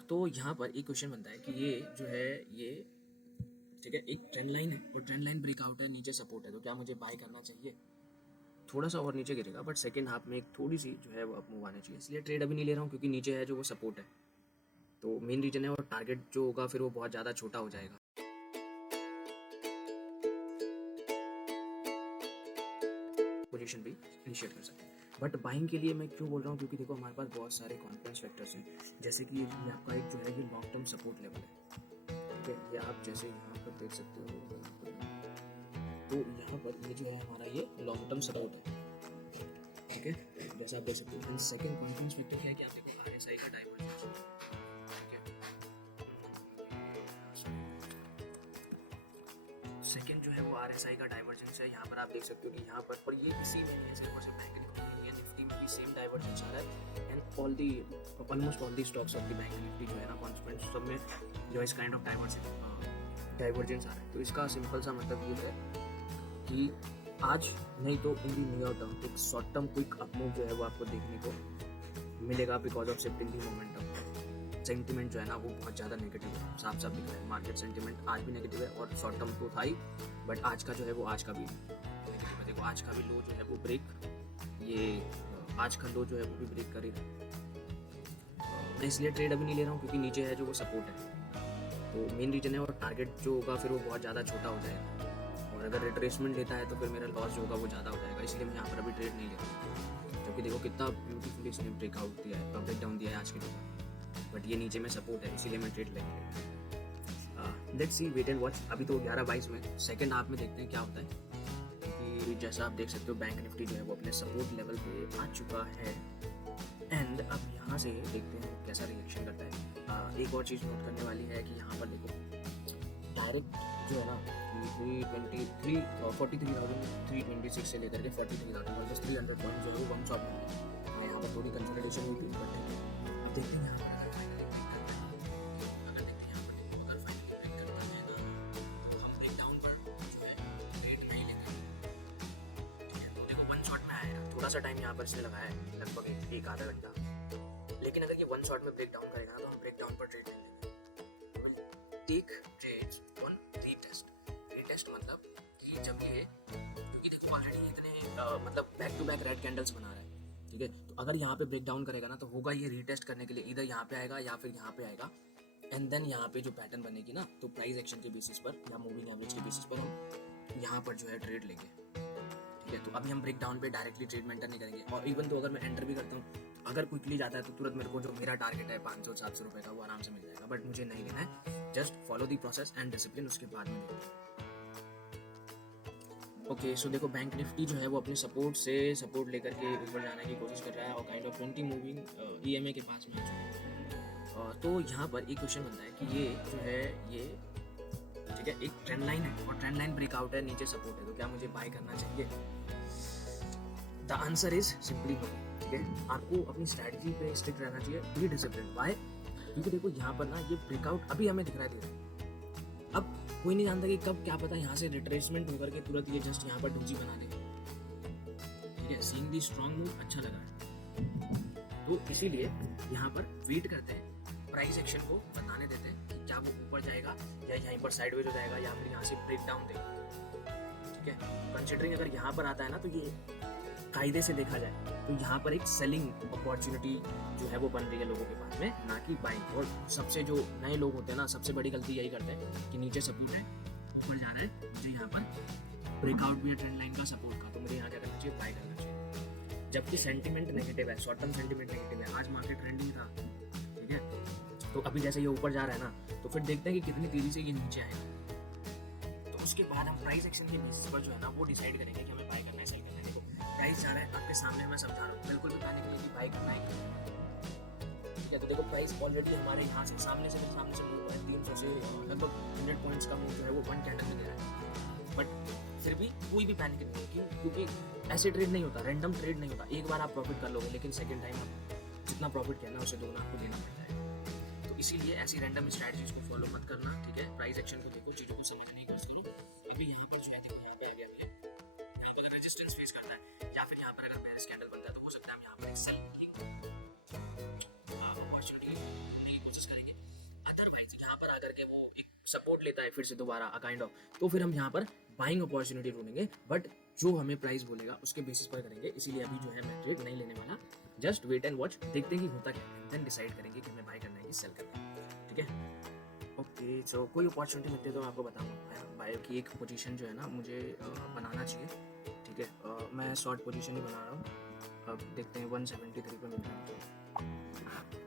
तो यहाँ पर एक क्वेश्चन बनता है कि ये जो है ये ठीक है एक ट्रेंड लाइन है और ट्रेंड लाइन ब्रेकआउट है, नीचे सपोर्ट है, तो क्या मुझे बाय करना चाहिए? थोड़ा सा और नीचे गिरेगा बट सेकेंड हाफ में एक थोड़ी सी जो है वो अप मूव आना चाहिए, इसलिए ट्रेड अभी नहीं ले रहा हूँ क्योंकि नीचे है जो वो सपोर्ट है। तो मेन रीजन है और टारगेट जो होगा फिर वो बहुत ज़्यादा छोटा हो जाएगा। पोजीशन भी इनिशिएट कर सकते हैं। बट बाइंग के लिए मैं क्यों बोल रहा हूँ, क्योंकि देखो हमारे पास बहुत सारे कॉन्फिडेंस फैक्टर्स हैं, जैसे कि ये आपका एक जो है ये लॉन्ग टर्म सपोर्ट लेवल है। ठीक है, ये आप जैसे यहाँ पर देख सकते हो, तो यहाँ पर ये जो है हमारा ये लॉन्ग टर्म सपोर्ट है। ठीक है, जैसा आप देख सकते हो। सेकंड कॉन्फिडेंस फैक्टर क्या है कि आप देखो आरएसआई का डाइवर्जेंस। ठीक है, सेकंड जो है वो आरएसआई का डाइवर्जेंस है। यहाँ पर आप देख सकते हो कि यहाँ पर, और ये इसी में है सिर्फ और सिर्फ बैंक निफ्टी में भी सेम डाइवर्जेंस आ रहा है। And almost all the stocks of the bank Nifty जो है ना कॉन्स्टेंट, सब में जो इस काइंड ऑफ डाइवर्जेंस आ रहा है। तो इसका सिंपल सा मतलब ये है कि आज नहीं तो इन दी नियर टर्म एक short term quick up move जो है वो आपको देखने को मिलेगा because of shift in the momentum. Sentiment जो है ना वो बहुत ज़्यादा नेगेटिव है, साफ साफ दिख रहा है। मार्केट सेंटिमेंट आज भी नेगेटिव है और शॉर्ट टर्म तो था ही, बट आज का जो है वो आज का भी नेगेटिव है। देखो आज का भी लो जो है वो ब्रेक, ये आज का लो जो है वो भी ब्रेक कर ही रहा है। मैं इसलिए ट्रेड अभी नहीं ले रहा हूँ क्योंकि नीचे है जो वो सपोर्ट है। तो मेन रीजन है और टारगेट जो होगा फिर वो बहुत ज़्यादा छोटा हो जाएगा, और अगर रिट्रेसमेंट लेता है तो फिर मेरा लॉस जो होगा वो ज़्यादा हो जाएगा, इसलिए मैं यहाँ पर अभी ट्रेड नहीं ले रहा। क्योंकि देखो कितना ब्यूटीफुली इसने ब्रेकआउट दिया है, ब्रेक डाउन दिया है आज के दिन, बट ये नीचे में सपोर्ट है, इसीलिए मैं ट्रेड लेंगे। Let's see, wait and watch. अभी तो 11:22 में सेकंड हाफ में देखते हैं क्या होता है, क्योंकि जैसा आप देख सकते हो बैंक निफ्टी जो है वो अपने सपोर्ट लेवल पे आ चुका है। एंड अब यहाँ से देखते हैं कैसा रिएक्शन करता है। एक और चीज़ नोट करने वाली है कि यहाँ पर देखो डायरेक्ट जो है ना कि 43,326 से लेकर के 43,000 जस्ट 300 पॉइंट जो है वो वन शॉट में है। यहाँ पर थोड़ी कंसोलिडेशन हुई थी, बट ठीक है, देखते हैं यहाँ पर अगर देखते हैं यहाँ पर अगर फाइनली ब्रेक करता है तो हम ब्रेक डाउन पर जो है रेट नहीं लेते। ठीक है, तो देखो वन शॉट में आएगा, थोड़ा सा टाइम यहाँ पर इसने लगाया है, लगभग एक आधा घंटा, लेकिन अगर ये वन शॉट में ब्रेक डाउन करेगा ना तो हम ब्रेक डाउन पर ट्रेड लेंगे। टेक ट्रेड्स ऑन रीटेस्ट मतलब कि जब ये, क्योंकि देखो ऑलरेडी इतने मतलब back to back red candles बना रहा है। ठीक है, तो अगर यहाँ पे ब्रेक डाउन करेगा ना तो होगा ये रीटेस्ट करने के लिए, इधर यहाँ पे आएगा या फिर यहाँ पे आएगा, एंड देन यहाँ पे जो पैटर्न बनेगी ना तो प्राइस एक्शन के बेसिस पर या मूविंग एवरेज के बेसिस पर हम यहाँ पर जो है ट्रेड लेंगे। ठीक है, तो अभी हम ब्रेक डाउन पे डायरेक्टली ट्रेड मेंटेन नहीं करेंगे, और इवन तो अगर मैं एंटर भी करता हूँ, अगर क्विकली जाता है तो तुरंत मेरे को जो मेरा टारगेट है 500-700 रुपये का वो आराम से मिल जाएगा, बट मुझे नहीं लेना है। Just follow the process and discipline, उसके बाद में ओके। सो देखो बैंक निफ्टी जो है वो अपने सपोर्ट लेकर के ऊपर जाने की कोशिश कर रहा है और काइंड ऑफ 20 मूविंग EMA के पास में आ चुका है। तो यहाँ पर एक क्वेश्चन बनता है कि ये जो है ये ठीक है एक ट्रेंड लाइन है और ट्रेंड लाइन ब्रेकआउट है, नीचे सपोर्ट है, तो क्या मुझे बाय करना चाहिए? The answer is simply no. ठीक है, आपको अपनी स्ट्रैटेजी पे स्टिक रहना चाहिए, बी डिसिप्लिन। वाई? क्योंकि देखो यहाँ पर ना ये ब्रेकआउट अभी हमें दिखाई दे रहा है, अब कोई नहीं जानता कि कब क्या पता यहाँ से रिट्रेसमेंट होकर के तुरंत ये जस्ट यहाँ पर डोजी बना दे। ठीक है, सीइंग दी स्ट्रॉन्ग मूव अच्छा लगा है, तो इसीलिए यहाँ पर वेट करते हैं, प्राइस एक्शन को बताने देते हैं कि क्या वो ऊपर जाएगा या यहीं पर साइडवेज हो जाएगा या फिर यहाँ से ब्रेक डाउन देगा। ठीक है, कंसिडरिंग अगर यहाँ पर आता है ना तो ये कायदे से देखा जाए तो यहाँ पर एक सेलिंग अपॉर्चुनिटी जो है वो बन रही है लोगों के पास में, ना कि बाइंग। और सबसे जो नए लोग होते हैं ना सबसे बड़ी गलती यही करते हैं कि नीचे सपोर्ट है, ऊपर जा रहा है, मुझे यहाँ पर ब्रेकआउट भी है ट्रेंड लाइन का सपोर्ट का, तो मुझे यहाँ क्या करना चाहिए? बाय करना चाहिए। जबकि सेंटीमेंट नेगेटिव है, शॉर्ट टर्म सेंटीमेंट नेगेटिव है, आज मार्केट ट्रेंडिंग था। ठीक है, तो अभी जैसे ये ऊपर जा रहा है ना तो फिर देखते हैं कि कितनी तेजी से ये नीचे आएगा, तो उसके बाद हम प्राइस एक्शन के बेसिस पर जो है ना वो डिसाइड करेंगे कि हमें बाय करना है सेल करना है। देखो प्राइस जा रहा है आपके सामने, मैं समझा रहा हूँ, बिल्कुल भी पैनिक नहीं कि बाय करना है। ठीक है, तो देखो प्राइस ऑलरेडी हमारे यहाँ से सामने से मूव हुआ है, 300 से लगभग 100 पॉइंट्स का मूव जो है वो वन कैंडल में दे रहा है, बट फिर भी कोई भी पैनिक नहीं है। क्यों? क्योंकि ऐसे ट्रेड नहीं होता, रैंडम ट्रेड नहीं होता। एक बार आप प्रॉफिट कर लोगे, लेकिन सेकेंड टाइम आप जितना प्रॉफिट किया ना उसे दोगुना आपको देना पड़ता है। तो इसीलिए ऐसी रैंडम स्ट्रैटेजीज को फॉलो मत करना। ठीक है, प्राइस एक्शन को देखो, चीज़ों को समझने की कोशिश करो। अभी यहाँ पर जो है देखो यहाँ पे आ गया, यहाँ पर अगर रेजिस्टेंस फेस करता है या फिर यहाँ पर अगर बेयरिश कैंडल बनता है तो हो सकता है हम यहाँ पर एक सेल की अपॉर्चुनिटी की कोशिश करेंगे। करके वो एक सपोर्ट लेता है फिर से दोबारा काइंड ऑफ, तो फिर हम यहाँ पर बाइंग अपॉर्चुनिटी ढूंढेंगे, बट जो हमें प्राइस बोलेगा उसके बेसिस पर करेंगे। इसीलिए अभी जो है मैं ट्रेड नहीं लेने वाला, जस्ट वेट एंड वॉच, देखते हैं कि होता क्या है, देन डिसाइड करेंगे कि हमें बाय करना है कि सेल करना है। ठीक है, ओके। सो कोई अपॉर्चुनिटी मिलती है तो मैं आपको बताऊंगा। बाय की एक पोजीशन जो है ना मुझे बनाना चाहिए। ठीक है, मैं शॉर्ट पोजीशन ही बना रहा हूँ। अब देखते हैं 173 पे मिल रहा है।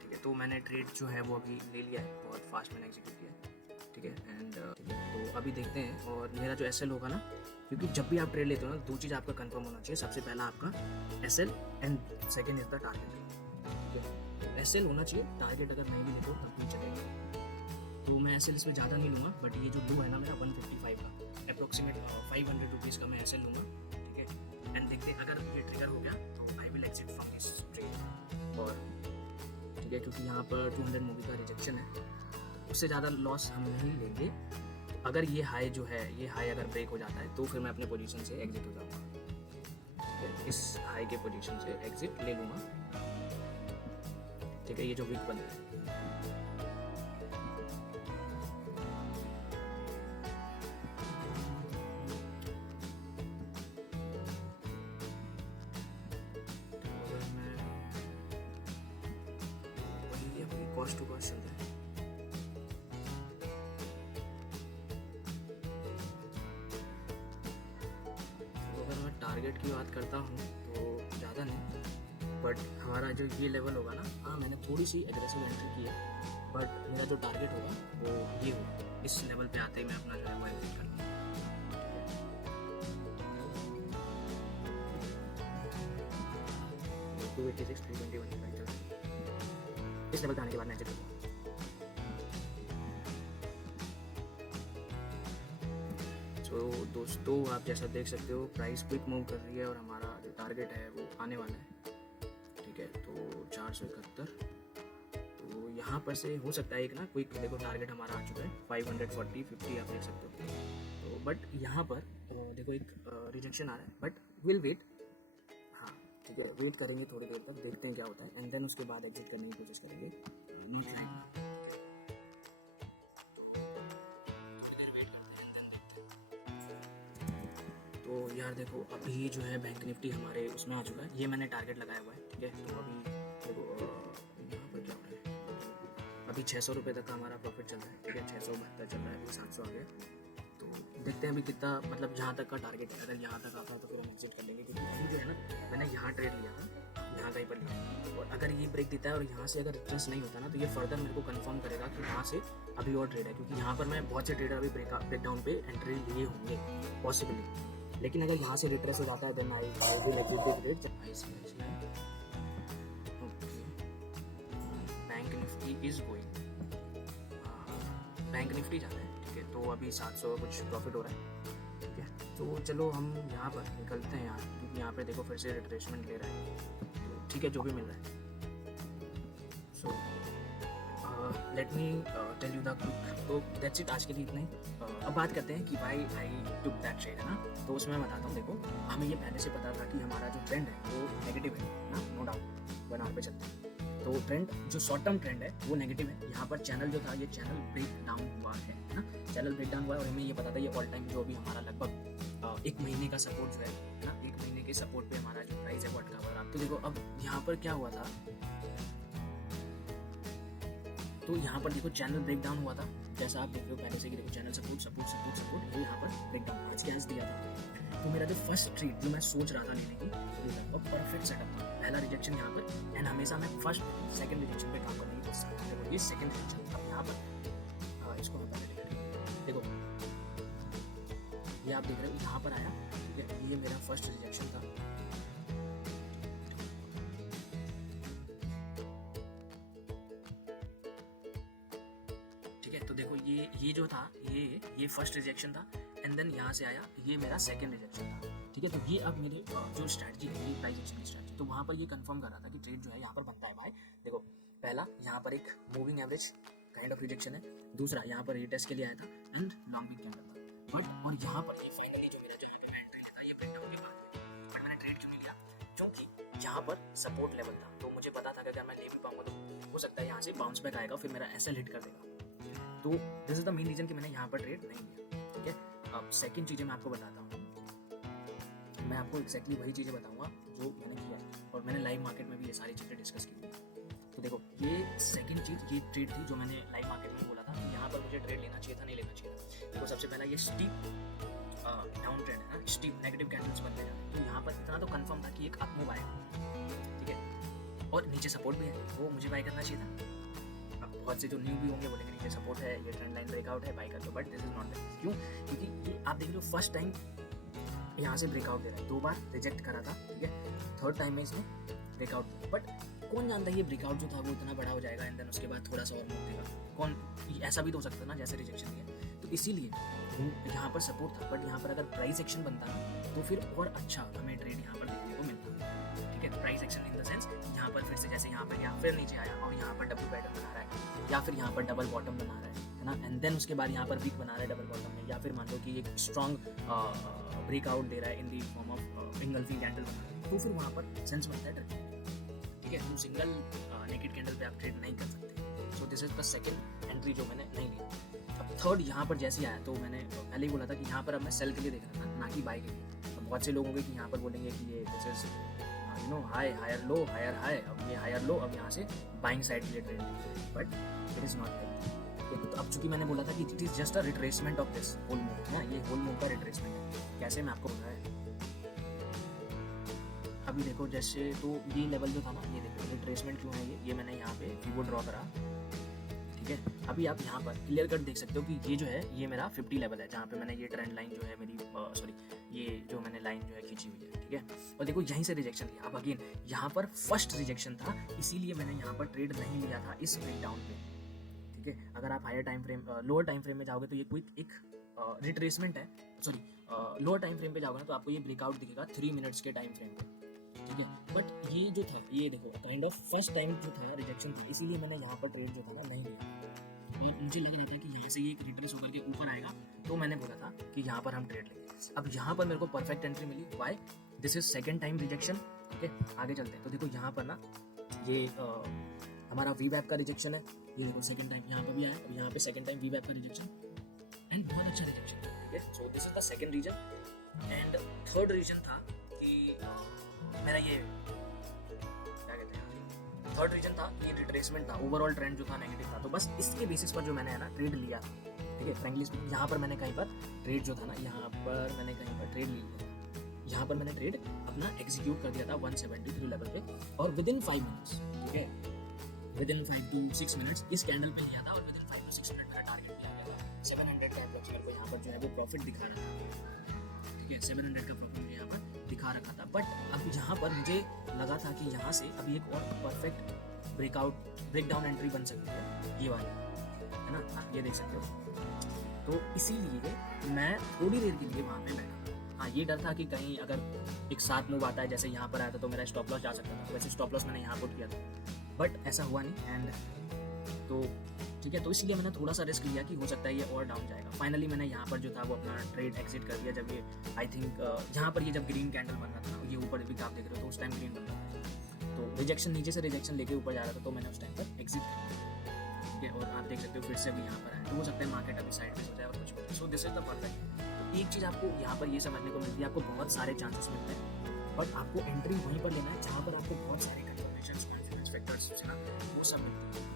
ठीक है, तो मैंने ट्रेड जो है वो अभी ले लिया है, बहुत फास्ट मैंने एग्जीक्यूट किया है। ठीक है, एंड ठीक है, तो अभी देखते हैं। और मेरा जो एस होगा ना, क्योंकि जब भी आप ट्रेड लेते हो ना, दो चीज़ आपका कंफर्म होना चाहिए। सबसे पहला आपका S and second is the target. ठीक है, एस होना चाहिए, टारगेट अगर नहीं भी लेते हो तब भी चलेगा। तो मैं एस इसमें ज़्यादा नहीं लूँगा, बट ये जो लो है ना मेरा 155 का अप्रोक्सीमेट 500 रुपीज़ का मैं एस लूँगा। ठीक है, एंड देखते हैं अगर ये ट्रिगर हो गया तो आई will exit from this trade. और ठीक है, क्योंकि यहाँ पर 200 मूवी का रिजेक्शन है, उससे ज़्यादा लॉस हम नहीं लेंगे। अगर ये हाई जो है, ये हाई अगर ब्रेक हो जाता है तो फिर मैं अपने पोजीशन से एग्जिट हो जाऊँगा। इस हाई के पोजीशन से एग्जिट ले लूँगा। ठीक है, ये जो वीक बन है, कॉस्ट टू कॉस्ट चल रहा है। तो अगर मैं टारगेट की बात करता हूँ तो ज़्यादा नहीं, बट हमारा जो ये लेवल होगा ना, हाँ मैंने थोड़ी सी एग्रेसिव एंट्री की है, बट मेरा जो टारगेट होगा वो ये होगा। इस लेवल पे आते ही मैं अपना जो है वो एग्जिट कर लूँगा। इस लेवल पे आने के बाद मैं एग्जिट करूँगा। तो दोस्तों आप जैसा देख सकते हो प्राइस क्विक मूव कर रही है और हमारा जो टारगेट है वो आने वाला है। ठीक है, तो 471, तो यहाँ पर से हो सकता है एक ना क्विक, देखो टारगेट हमारा आ चुका है 540 50 आप देख सकते हो। तो बट यहाँ पर देखो एक रिजेक्शन आ रहा है, बट विल वेट। हाँ ठीक है, वेट करेंगे थोड़ी देर तक, देखते हैं क्या होता है, एंड देन उसके बाद एग्जिट करने की कोशिश करेंगे। नॉट लाइक तो यार देखो अभी जो है बैंक निफ्टी हमारे उसमें आ चुका है, ये मैंने टारगेट लगाया हुआ है। ठीक है, तो अभी देखो यहाँ पर क्या हो रहा है, अभी 600 रुपये तक का हमारा प्रॉफिट चल रहा है। ठीक है, 672 चल रहा है, अभी 700 आ गया। तो देखते हैं अभी कितना, मतलब यहाँ तक का टारगेट है, अगर यहाँ तक आता है तो फिर हम एग्जिट कर लेंगे। क्योंकि अभी जो है ना मैंने यहाँ ट्रेड लिया था, यहाँ कहीं पर लिया, और अगर ये ब्रेक देता है और यहाँ से अगर रिट्रेस नहीं होता ना, तो ये फर्दर मेरे को कंफर्म करेगा कि यहाँ से अभी और ट्रेड है। क्योंकि यहाँ पर मैं बहुत से ट्रेडर अभी ब्रेक डाउन पे एंट्री लिए होंगे पॉसिबली, लेकिन अगर यहाँ से रिट्रेस हो जाता है then I will exit the trade. Bank Nifty is going, Bank Nifty जाता है। ठीक है, तो अभी 700 कुछ प्रॉफिट हो रहा है। ठीक है, तो चलो हम यहाँ पर निकलते हैं यार, क्योंकि यहाँ पे देखो फिर से रिट्रेसमेंट ले रहा है। तो ठीक है, जो भी मिल रहा है। So let me tell you the quick, तो दैट्स इट आज के लिए इतना ही। अब बात करते हैं कि भाई आई टुक दैट ट्रेड है ना, तो उसमें मैं बताता हूँ। देखो हमें ये पहले से पता था कि हमारा जो ट्रेंड है वो नेगेटिव है ना, नो डाउट 1 आवर पे चलता है। तो ट्रेंड जो शॉर्ट टर्म ट्रेंड है वो नेगेटिव है। यहाँ पर चैनल जो था ये चैनल ब्रेक डाउन हुआ है ना, चैनल ब्रेक डाउन हुआ है, और हमें ये पता था ये ऑल टाइम जो भी हमारा लगभग 1 महीने का सपोर्ट जो है ना, 1 महीने के सपोर्ट पे हमारा जो प्राइस है वो अटका हुआ है। तो देखो अब यहाँ पर क्या हुआ था, तो यहाँ पर देखो चैनल ब्रेक डाउन हुआ था, जैसा आप देख रहे हो पहले से कि देखो channel support support support support, वो यहाँ पर ब्रेक डाउन आज कैंस दिया था। तो मेरा जो फर्स्ट ट्रेड जो मैं सोच रहा था लेने की, वो परफेक्ट सेटअप था। पहला रिजेक्शन यहाँ पर, एंड हमेशा मैं फर्स्ट सेकंड रिजेक्शन पे काम करने की कोशिश करता हूँ। ये सेकंड रिजेक्शन अब यहाँ पर, हाँ इसको मैं पहले देखो, ये आप देख रहे हो यहाँ पर आया। ठीक है, ये मेरा फर्स्ट रिजेक्शन था। ठीक है, तो देखो ये जो था ये फर्स्ट रिजेक्शन था, एंड देन यहाँ से आया ये मेरा सेकंड रिजेक्शन था। ठीक है, तो ये अब मेरी जो स्ट्रैटेजी है, ये प्राइस एक्शन की स्ट्रैटेजी, तो वहाँ पर ये कंफर्म कर रहा था कि ट्रेड जो है यहाँ पर बनता है भाई। देखो पहला यहाँ पर एक moving average kind of rejection है, दूसरा यहाँ पर रीटेस्ट के लिए आया था, एंड लॉन्ग विक कैंडल था। बट और यहाँ पर ये फाइनली जो मेरा जहाँ पे मैं एंट्री लेता ये ब्रेक डाउन के बाद, बट मैंने ट्रेड क्यों नहीं लिया, क्योंकि यहाँ पर सपोर्ट लेवल था। तो मुझे पता था कि अगर मैं ले भी पाऊंगा तो हो सकता है यहाँ से बाउंस बैक आएगा, फिर मेरा एसएल हिट कर देगा। तो this is the main reason कि मैंने यहाँ पर ट्रेड नहीं लिया, ठीक है। अब सेकंड चीज़ें मैं आपको बताता हूँ, मैं आपको एक्जैक्टली वही चीज़ें बताऊँगा जो मैंने किया है, और मैंने लाइव मार्केट में भी ये सारी चीज़ें डिस्कस की थी। तो देखो ये सेकंड चीज़ ये ट्रेड थी जो मैंने लाइव मार्केट में बोला था कि यहाँ पर मुझे ट्रेड लेना चाहिए था, नहीं लेना चाहिए था। देखो सबसे पहला ये स्टीप डाउन ट्रेंड है ना, स्टीप नेगेटिव कैंडल्स बनते हैं, तो यहाँ पर इतना तो कंफर्म था कि एक अप मूव आएगा, ठीक है, और नीचे सपोर्ट भी है, वो मुझे बाय करना चाहिए था। अब बहुत से जो न्यू भी होंगे बोलेंगे नीचे सपोर्ट है, ये ट्रेंड लाइन ब्रेकआउट है, बाय कर दो, but this is not that. क्यों? क्योंकि ये आप देख लो फर्स्ट टाइम यहाँ से ब्रेकआउट दे रहा है, 2 बार रिजेक्ट करा था, ठीक है, थर्ड टाइम में इसने ब्रेकआउट दिया, बट कौन जानता है ये ब्रेकआउट जो था वो इतना बड़ा हो जाएगा एंड देन उसके बाद थोड़ा सा और मूव देगा, कौन, ऐसा भी तो हो सकता है ना जैसे रिजेक्शन दिया। तो इसीलिए यहाँ पर सपोर्ट था, बट यहाँ पर अगर प्राइस एक्शन बनता ना तो फिर और अच्छा हमें ट्रेड यहाँ पर देखने को मिलता, ठीक है। Price action in the sense यहाँ पर फिर से जैसे यहाँ पर फिर नीचे आया और यहाँ पर डब्ल्यू पैटर्न बना रहा है, या फिर यहाँ पर डबल बॉटम बना रहा है ना, एंड देन उसके बाद यहाँ पर वीक बना रहा है डबल बॉटम में, या फिर मान लो कि एक स्ट्रॉन्ग ब्रेकआउट दे रहा है in the form of engulfing candle बना रहा है, तो फिर वहाँ पर सेंस बनता है ट्रेड, ठीक है। हम सिंगल नेकेड कैंडल पे आप ट्रेड नहीं कर सकते। सो this is the second entry जो मैंने नहीं ली। अब थर्ड यहाँ पर जैसे आया तो मैंने पहले ही बोला था कि यहाँ पर अब मैं सेल के लिए देख रहा था, ना कि बाय के लिए। तो बहुत से लोग होंगे कि यहाँ पर बोलेंगे कि ये this is you know high higher low higher high, अब ये हायर लो, अब यहाँ से बाइंग साइड के लिए ट्रेड लीजिए, but it is not that. तो अब चूंकि मैंने बोला था कि it is just a retracement of this whole move है, ये होल मूव का रिट्रेसमेंट है। कैसे मैं आपको बताया अभी देखो, जैसे तो ये लेवल जो था ना, ये देखो रिट्रेसमेंट क्यों है, ये मैंने यहाँ पे वीवो ड्रॉ करा, ठीक है। अभी आप यहाँ पर क्लियर कट देख सकते हो कि ये जो है ये मेरा 50 लेवल है, जहाँ पे मैंने ये ट्रेंड लाइन जो है मेरी सॉरी ये जो मैंने लाइन जो है खींची हुई है, ठीक है। और देखो यहीं से रिजेक्शन लिया। अब अगेन यहाँ पर फर्स्ट रिजेक्शन था, इसीलिए मैंने यहाँ पर ट्रेड नहीं लिया था इस ब्रेकडाउन पे, ठीक है। अगर आप higher time frame lower time frame में जाओगे तो ये कोई एक रिट्रेसमेंट है, सॉरी लोअर टाइम फ्रेम पे जाओगे ना तो आपको ये ब्रेकआउट दिखेगा 3 मिनट्स के टाइम फ्रेम पे, ठीक है। बट ये जो था ये देखो काइंड ऑफ फर्स्ट टाइम जो था रिजेक्शन था, इसीलिए मैंने यहाँ पर ट्रेड जो था ना नहीं लिया। ये मुझे लग रहा था कि यहाँ से ये रिट्रेस होकर के ऊपर आएगा, तो मैंने बोला था कि यहाँ पर हम ट्रेड लेंगे। अब यहाँ पर मेरे को परफेक्ट एंट्री मिली, why, this is second time rejection, ठीक है। आगे चलते हैं। तो देखो यहाँ पर ना ये हमारा वी वैप का रिजेक्शन है, ये देखो सेकंड टाइम यहाँ पर भी आया, अब यहाँ पे सेकंड टाइम वी वैप का रिजेक्शन एंड बहुत अच्छा रिजेक्शन, ठीक है। So this is the second reason. And third reason था कि मेरा ये क्या कहते हैं, थर्ड रीजन था कि रिट्रेसमेंट था, ओवरऑल ट्रेंड जो था नेगेटिव था, तो बस इसके बेसिस पर जो मैंने है ना ट्रेड लिया, ठीक है। फ्रैंकली स्पीकिंग यहाँ पर मैंने कहीं पर ट्रेड जो था ना, यहाँ पर मैंने कहीं पर ट्रेड लिया था, यहाँ पर मैंने ट्रेड अपना एग्जीक्यूट कर दिया था 173 लेवल पे, और विद इन 5 मिनट्स, ठीक है, विद इन 5 to 6 मिनट्स इस कैंडल पे लिया था, और विद इन 5 to 6 मिनट मेरा टारगेट भी आ गया था 700 का अप्रोक्स मेरे को यहाँ पर जो है वो प्रॉफिट दिखा रहा था, ठीक है। 700 का प्रॉफिट मुझे यहाँ पर दिखा रखा था। बट अब यहाँ पर मुझे लगा था कि यहाँ से अभी एक और परफेक्ट ब्रेकडाउन एंट्री बन सकती है, ये वाली, है ना, आप ये देख सकते हो। तो इसीलिए मैं थोड़ी देर के लिए वहाँ पे बैठा। हाँ, ये डर था कि कहीं अगर एक साथ मूव आता है जैसे यहाँ पर आया था तो मेरा स्टॉप लॉस जा सकता था, वैसे स्टॉप लॉस मैंने यहाँ पुट किया था, बट ऐसा हुआ नहीं। एंड तो ठीक है, तो इसलिए मैंने थोड़ा सा रिस्क लिया कि हो सकता है ये और डाउन जाएगा। फाइनली मैंने यहाँ पर जो था वो अपना ट्रेड एग्जिट कर दिया, जब ये आई थिंक यहाँ पर ये जब ग्रीन कैंडल बन रहा था ना, ये ऊपर भी आप देख रहे हो तो उस टाइम ग्रीन बन रहा था, तो रिजेक्शन नीचे से रिजेक्शन लेके ऊपर जा रहा था, तो मैंने उस टाइम पर एग्जिट कर दिया, ठीक है। और आप देख सकते हो फिर से अभी यहाँ पर आया, तो हो सकता है मार्केट अभी साइड हो जाए और कुछ हो जाए। सो दिस इज द परफेक्ट। तो एक चीज़ आपको यहाँ पर ये समझने को मिलती है, आपको बहुत सारे चांसेस मिलते हैं, बट आपको एंट्री वहीं पर लेना है जहाँ पर आपको बहुत सारे कंफर्मेशन फैक्टर्स ना वो सब मिलते हैं।